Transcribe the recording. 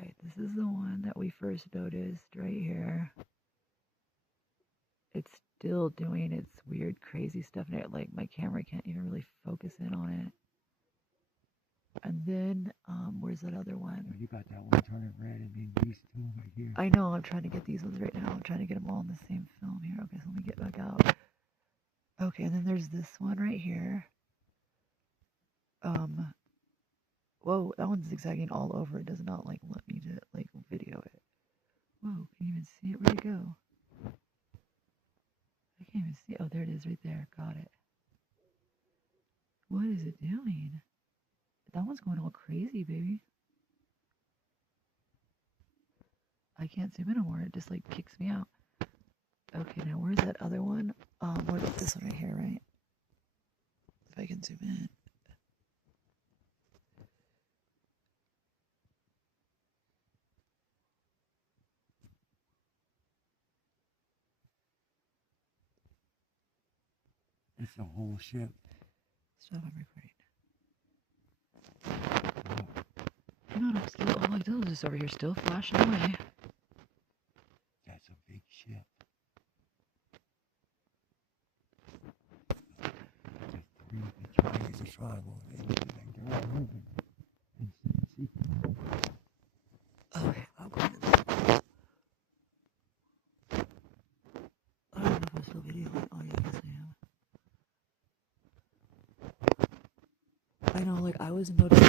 Okay, this is the one that we first noticed right here. It's still doing its weird, crazy stuff, and it, like, my camera can't even really focus in on it. And then, where's that other one? Oh, you got that one turning red, and then these two right here. I know, I'm trying to get these ones right now. I'm trying to get them all in the same film here. Okay, so let me get back out. Okay, and then there's this one right here. Whoa, that one's zigzagging all over. It does not, like, let me to, like, video it. Whoa, can you even see it? Where'd it go? I can't even see. Oh, there it is right there. Got it. What is it doing? That one's going all crazy, baby. I can't zoom in anymore. It just, like, kicks me out. Okay, now where's that other one? What about this one right here, right? If I can zoom in. It's a whole ship. Stop, I'm recording. You know what, I'm still, all I do is just over here still flashing away. That's a big ship. It's a triangle. They're all moving. Okay, I'll go into this one. I don't know if I'm still videoing. Oh yeah, I guess I am. I know, like, I was noticing